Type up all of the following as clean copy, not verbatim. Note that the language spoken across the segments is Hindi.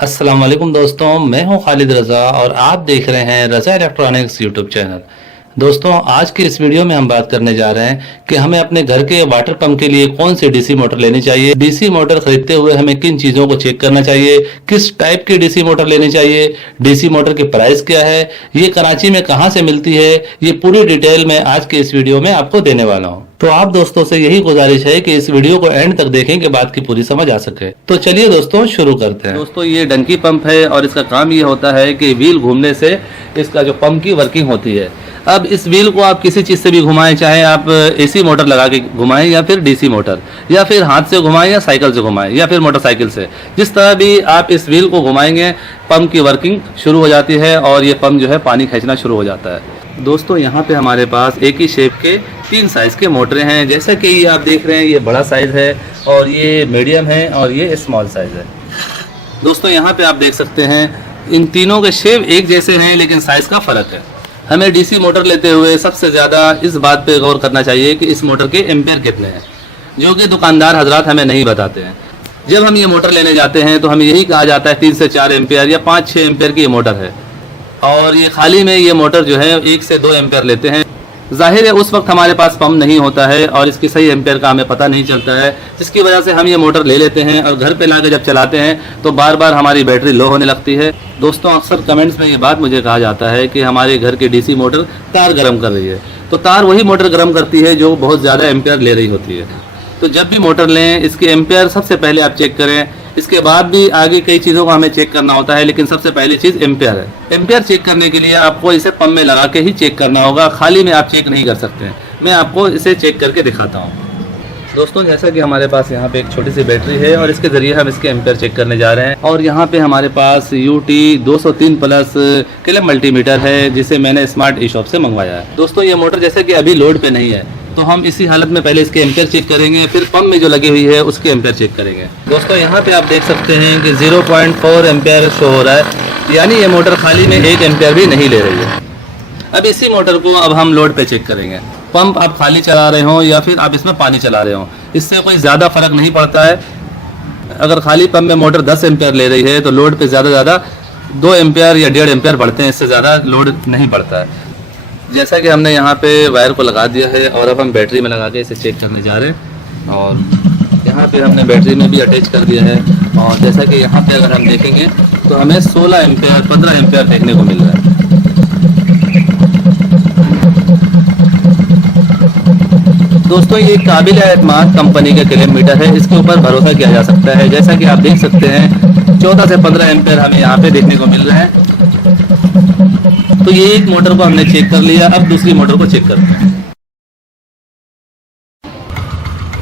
अस्सलाम वालेकुम दोस्तों, मैं हूं खालिद रज़ा और आप देख रहे हैं रज़ा इलेक्ट्रॉनिक्स यूट्यूब चैनल। दोस्तों, आज की इस वीडियो में हम बात करने जा रहे हैं कि हमें अपने घर के वाटर पंप के लिए कौन सी डीसी मोटर लेनी चाहिए। डीसी मोटर खरीदते हुए हमें किन चीज़ों को चेक करना चाहिए, किस टाइप की डीसी मोटर लेनी चाहिए, डीसी मोटर की प्राइस क्या है, ये कराची में कहाँ से मिलती है, ये पूरी डिटेल मैं आज के इस वीडियो में आपको देने वाला हूँ। तो आप दोस्तों से यही गुजारिश है कि इस वीडियो को एंड तक देखें कि बात की पूरी समझ आ सके। तो चलिए दोस्तों शुरू करते हैं। दोस्तों, ये डंकी पंप है और इसका काम ये होता है कि व्हील घूमने से इसका जो पंप की वर्किंग होती है। अब इस व्हील को आप किसी चीज़ से भी घुमाएं, चाहे आप एसी मोटर लगा के घुमाएं या फिर डीसी मोटर, या फिर हाथ से घुमाएं या साइकिल से घुमाएं या फिर मोटरसाइकिल से, जिस तरह भी आप इस व्हील को घुमाएंगे पंप की वर्किंग शुरू हो जाती है और ये पंप जो है पानी खींचना शुरू हो जाता है। दोस्तों, यहाँ पे हमारे पास एक ही शेप के 3 साइज़ के मोटरें हैं। जैसा कि ये आप देख रहे हैं, ये बड़ा साइज़ है और ये मीडियम है और ये स्मॉल साइज़ है। दोस्तों, यहाँ पे आप देख सकते हैं इन तीनों के शेप एक जैसे हैं लेकिन साइज़ का फ़र्क है। हमें डीसी मोटर लेते हुए सबसे ज़्यादा इस बात पे गौर करना चाहिए कि इस मोटर के एम्पेयर कितने हैं, जो कि दुकानदार हजरात हमें नहीं बताते हैं। जब हम ये मोटर लेने जाते हैं तो हमें यही कहा जाता है 3 से 4 एम्पेयर या 5-6 एम्पेयर की ये मोटर है, और ये खाली में ये मोटर जो है 1 से 2 एम्पेयर लेते हैं। जाहिर है उस वक्त हमारे पास पंप नहीं होता है और इसकी सही एम्पेयर का हमें पता नहीं चलता है, जिसकी वजह से हम ये मोटर ले लेते हैं और घर पे लाके जब चलाते हैं तो बार बार हमारी बैटरी लो होने लगती है। दोस्तों, अक्सर कमेंट्स में ये बात मुझे कहा जाता है कि हमारे घर की डीसी मोटर तार गर्म कर रही है। तो तार वही मोटर गर्म करती है जो बहुत ज़्यादा एम्पेयर ले रही होती है। तो जब भी मोटर लें, इसके एम्पेयर सबसे पहले आप चेक करें। इसके बाद भी आगे कई चीज़ों को हमें चेक करना होता है, लेकिन सबसे पहली चीज़ एम्पेयर है। एम्पेयर चेक करने के लिए आपको इसे पंप में लगा के ही चेक करना होगा, खाली में आप चेक नहीं कर सकते। मैं आपको इसे चेक करके दिखाता हूँ। दोस्तों, जैसा कि हमारे पास यहाँ पे एक छोटी सी बैटरी है और इसके ज़रिए हम इसके एम्पेयर चेक करने जा रहे हैं। और यहाँ पे हमारे पास UT 203+ किलो मल्टीमीटर है, जिसे मैंने स्मार्ट ई शॉप से मंगवाया है। दोस्तों, ये मोटर जैसे कि अभी लोड पे नहीं है, तो हम इसी हालत में पहले इसके एम्पेयर चेक करेंगे, फिर पंप में जो लगी हुई है उसके एम्पेयर चेक करेंगे। दोस्तों, यहाँ पे आप देख सकते हैं कि 0.4 एम्पेयर शो हो रहा है, यानी ये मोटर खाली में 1 एम्पेयर भी नहीं ले रही है। अब इसी मोटर को अब हम लोड पे चेक करेंगे। पंप आप खाली चला रहे हो या फिर आप इसमें पानी चला रहे हो, इससे कोई ज़्यादा फर्क नहीं पड़ता है। अगर खाली पंप में मोटर 10 एम्पेयर ले रही है तो लोड पे ज़्यादा 2 एम्पेयर या 1.5 एम्पेयर बढ़ते हैं, इससे ज़्यादा लोड नहीं पड़ता है। जैसा कि हमने यहाँ पे वायर को लगा दिया है और अब हम बैटरी में लगा के इसे चेक करने जा रहे हैं। और यहाँ पे हमने बैटरी में भी अटैच कर दिया है और जैसा कि यहाँ पे अगर हम देखेंगे तो हमें 16 एम्पेयर 15 एम्पेयर देखने को मिल रहा है। दोस्तों, ये काबिल एतमाद कंपनी का किलोमीटर है, इसके ऊपर भरोसा किया जा सकता है। जैसा कि आप देख सकते हैं 14 से 15 एम्पेयर हमें यहाँ पे देखने को मिल रहा है। तो ये एक मोटर को हमने चेक कर लिया, अब दूसरी मोटर को चेक करते हैं।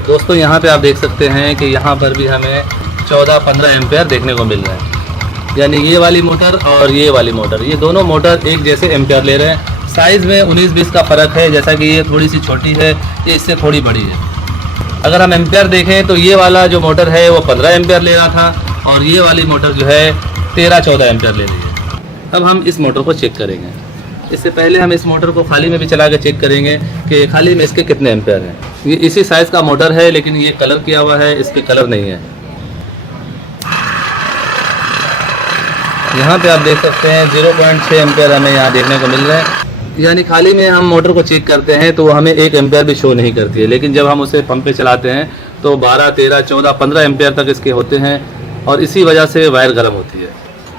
दोस्तों, यहाँ पे आप देख सकते हैं कि यहाँ पर भी हमें 14-15 एम्पेयर देखने को मिल रहा है, यानी ये वाली मोटर और ये वाली मोटर, ये दोनों मोटर एक जैसे एम्पेयर ले रहे हैं। साइज़ में 19-20 का फ़र्क है, जैसा कि ये थोड़ी सी छोटी है, ये इससे थोड़ी बड़ी है। अगर हम एम्पेयर देखें तो ये वाला जो मोटर है वो 15 एम्पेयर ले रहा था और ये वाली मोटर जो है 13-14 एम्पेयर ले रही है। अब हम इस मोटर को चेक करेंगे। इससे पहले हम इस मोटर को खाली में भी चला के चेक करेंगे कि खाली में इसके कितने एम्पेयर हैं। ये इसी साइज़ का मोटर है लेकिन ये कलर किया हुआ है, इस पर कलर नहीं है। यहाँ पे आप देख सकते हैं 0.6 एम्पेयर हमें यहाँ देखने को मिल रहे हैं, यानी खाली में हम मोटर को चेक करते हैं तो वो हमें 1 एम्पेयर भी शो नहीं करती है, लेकिन जब हम उसे पंप पे चलाते हैं तो 12, 13, 14, 15 एम्पेयर तक इसके होते हैं और इसी वजह से वायर गर्म होती है।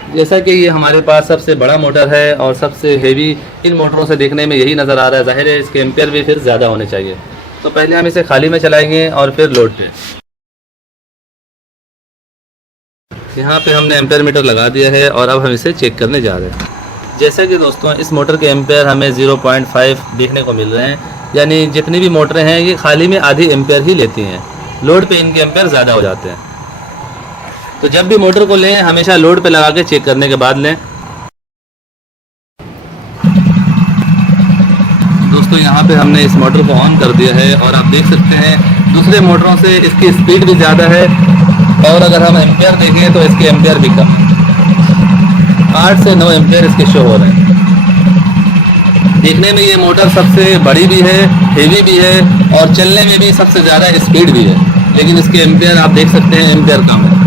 जैसा कि ये हमारे पास सबसे बड़ा मोटर है और सबसे हेवी इन मोटरों से देखने में यही नज़र आ रहा है, जाहिर है इसके एम्पेयर भी फिर ज़्यादा होने चाहिए। तो पहले हम इसे खाली में चलाएंगे और फिर लोड पे। यहाँ पे हमने एम्पेयर मीटर लगा दिया है और अब हम इसे चेक करने जा रहे हैं। जैसा कि दोस्तों, इस मोटर के एम्पेयर हमें 0.5 देखने को मिल रहे हैं, यानी जितनी भी मोटरें हैं ये खाली में आधी एम्पेयर ही लेती हैं, लोड पे इनके एम्पेयर ज़्यादा हो जाते हैं। तो जब भी मोटर को लें हमेशा लोड पे लगा के चेक करने के बाद लें। दोस्तों, यहाँ पे हमने इस मोटर को ऑन कर दिया है और आप देख सकते हैं दूसरे मोटरों से इसकी स्पीड भी ज़्यादा है और अगर हम एम्पेयर देखें तो इसके एम्पेयर भी कम, 8 से 9 एम्पेयर इसके शो हो रहे हैं। देखने में ये मोटर सबसे बड़ी भी है, हेवी भी है और चलने में भी सबसे ज़्यादा स्पीड भी है, लेकिन इसके एम्पेयर आप देख सकते हैं एम्पेयर कम है।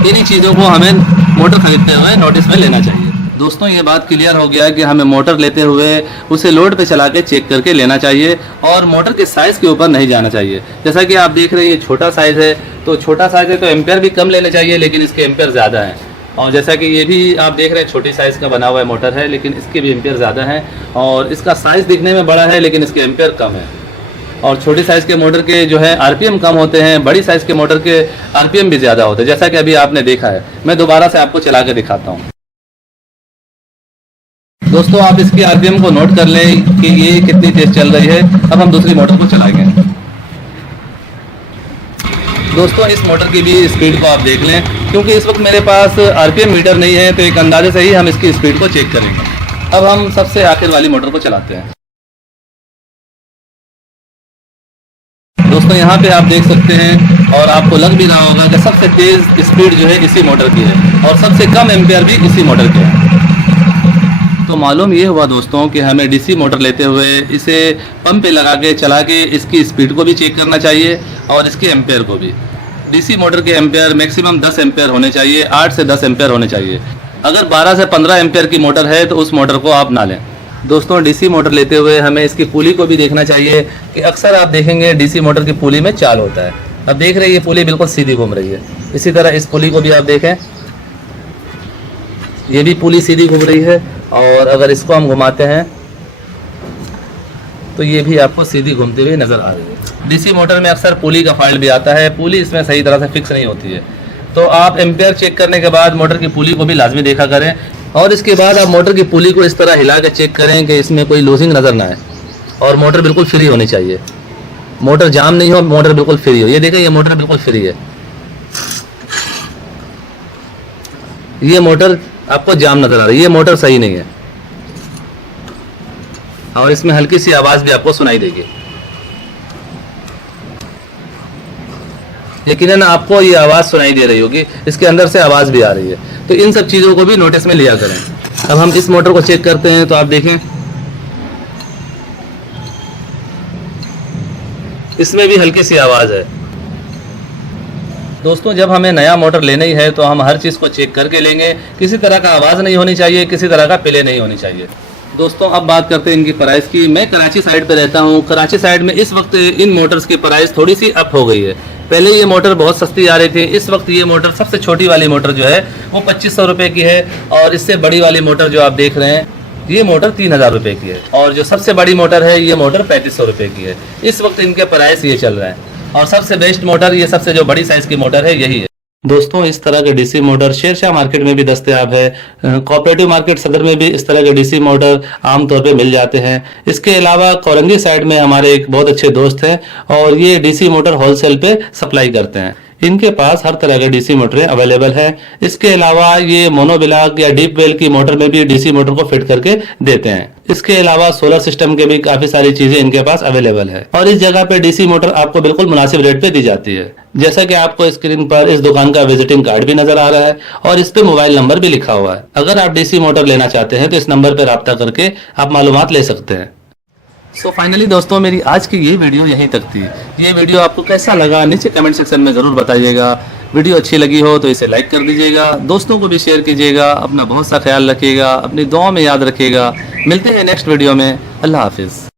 इन्हीं चीज़ों को हमें मोटर खरीदते हुए नोटिस में लेना चाहिए। दोस्तों ये बात क्लियर हो गया कि हमें मोटर लेते हुए उसे लोड पे चला के चेक करके लेना चाहिए और मोटर के साइज़ के ऊपर नहीं जाना चाहिए। जैसा कि आप देख रहे हैं ये छोटा साइज़ है, तो छोटा साइज़ है तो एम्पेयर भी कम लेने चाहिए, लेकिन इसके एम्पेयर ज़्यादा हैं। और जैसा कि ये भी आप देख रहे हैं छोटी साइज़ का बना हुआ है मोटर है, लेकिन इसके भी एम्पेयर ज़्यादा हैं। और इसका साइज़ दिखने में बड़ा है लेकिन इसके एम्पेयर कम है। और छोटी साइज़ के मोटर के जो है आरपीएम कम होते हैं, बड़ी साइज़ के मोटर के आरपीएम भी ज़्यादा होते हैं, जैसा कि अभी आपने देखा है। मैं दोबारा से आपको चला के दिखाता हूँ। दोस्तों आप इसकी आरपीएम को नोट कर लें कि ये कितनी तेज़ चल रही है। अब हम दूसरी मोटर को चलाएंगे। दोस्तों इस मोटर की भी स्पीड को आप देख लें, क्योंकि इस वक्त मेरे पास आरपीएम मीटर नहीं है, तो एक अंदाजे से ही हम इसकी स्पीड को चेक करेंगे। अब हम सबसे आखिर वाली मोटर को चलाते हैं। दोस्तों यहाँ पे आप देख सकते हैं और आपको लग भी रहा होगा कि सबसे तेज़ स्पीड जो है इसी मोटर की है और सबसे कम एम्पेयर भी इसी मोटर के है। तो मालूम ये हुआ दोस्तों कि हमें डीसी मोटर लेते हुए इसे पंप पे लगा के चला के इसकी स्पीड को भी चेक करना चाहिए और इसके एम्पेयर को भी। डीसी मोटर के एम्पेयर मैक्सिमम 10 एम्पेयर होने चाहिए, 8 से 10 एम्पेयर होने चाहिए। अगर 12 से 15 एम्पेयर की मोटर है तो उस मोटर को आप ना लें। दोस्तों डीसी मोटर लेते हुए हमें इसकी पुली को भी देखना चाहिए कि अक्सर आप देखेंगे डीसी मोटर की पुली में चाल होता है। अब देख रहे हैं ये पुली बिल्कुल सीधी घूम रही है। इसी तरह इस पुली को भी आप देखें, ये भी पुली सीधी घूम रही है और अगर इसको हम घुमाते हैं तो ये भी आपको सीधी घूमती हुई नज़र आ रही है। डीसी मोटर में अक्सर पुली का फॉल्ट भी आता है, पुली इसमें सही तरह से फिक्स नहीं होती है। तो आप एम्पेयर चेक करने के बाद मोटर की पुली को भी लाजमी देखा करें और इसके बाद आप मोटर की पुली को इस तरह हिला के चेक करें कि इसमें कोई लूजिंग नज़र ना आए और मोटर बिल्कुल फ्री होनी चाहिए। मोटर जाम नहीं हो, मोटर बिल्कुल फ्री हो। ये देखें ये मोटर बिल्कुल फ्री है, ये मोटर आपको जाम नज़र आ रही है, ये मोटर सही नहीं है और इसमें हल्की सी आवाज़ भी आपको सुनाई देगी। लेकिन है ना आपको ये आवाज़ सुनाई दे रही होगी, इसके अंदर से आवाज़ भी आ रही है। तो इन सब चीज़ों को भी नोटिस में लिया करें। अब हम इस मोटर को चेक करते हैं तो आप देखें इसमें भी हल्की सी आवाज़ है। दोस्तों जब हमें नया मोटर लेना ही है तो हम हर चीज़ को चेक करके लेंगे। किसी तरह का आवाज़ नहीं होनी चाहिए, किसी तरह का पिले नहीं होनी चाहिए। दोस्तों अब बात करते हैं इनकी प्राइस की। मैं कराची साइड पे रहता हूँ। कराची साइड में इस वक्त इन मोटर्स की प्राइस थोड़ी सी अप हो गई है। पहले ये मोटर बहुत सस्ती आ रही थी, इस वक्त ये मोटर सबसे छोटी वाली मोटर जो है वो 2500 रुपये की है और इससे बड़ी वाली मोटर जो आप देख रहे हैं ये मोटर 3000 रुपये की है और जो सबसे बड़ी मोटर है ये मोटर 3500 रुपये की है। इस वक्त इनके प्राइस ये चल रहा है और सबसे बेस्ट मोटर ये सबसे जो बड़ी साइज़ की मोटर है यही है। दोस्तों इस तरह के डीसी मोटर शेरशाह मार्केट में भी दस्तयाब है। कोऑपरेटिव मार्केट सदर में भी इस तरह के डीसी मोटर आमतौर पे मिल जाते हैं। इसके अलावा कोरंगी साइड में हमारे एक बहुत अच्छे दोस्त हैं और ये डीसी मोटर होलसेल पे सप्लाई करते हैं। इनके पास हर तरह के डीसी मोटरें अवेलेबल हैं। इसके अलावा ये मोनोब्लॉक या डीप वेल की मोटर में भी डीसी मोटर को फिट करके देते हैं। इसके अलावा सोलर सिस्टम के भी काफी सारी चीजें इनके पास अवेलेबल है और इस जगह पे डीसी मोटर आपको बिल्कुल मुनासिब रेट पे दी जाती है। जैसा कि आपको स्क्रीन पर इस दुकान का विजिटिंग कार्ड भी नजर आ रहा है और इस पे मोबाइल नंबर भी लिखा हुआ है। अगर आप डीसी मोटर लेना चाहते हैं तो इस नंबर पर राब्ता करके आप मालूमात ले सकते हैं। सो फाइनली दोस्तों मेरी आज की ये वीडियो यहीं तक थी। ये वीडियो आपको कैसा लगा नीचे कमेंट सेक्शन में ज़रूर बताइएगा। वीडियो अच्छी लगी हो तो इसे लाइक कर दीजिएगा, दोस्तों को भी शेयर कीजिएगा। अपना बहुत सा ख्याल रखिएगा, अपनी दुआओं में याद रखिएगा। मिलते हैं नेक्स्ट वीडियो में। अल्लाह हाफिज़।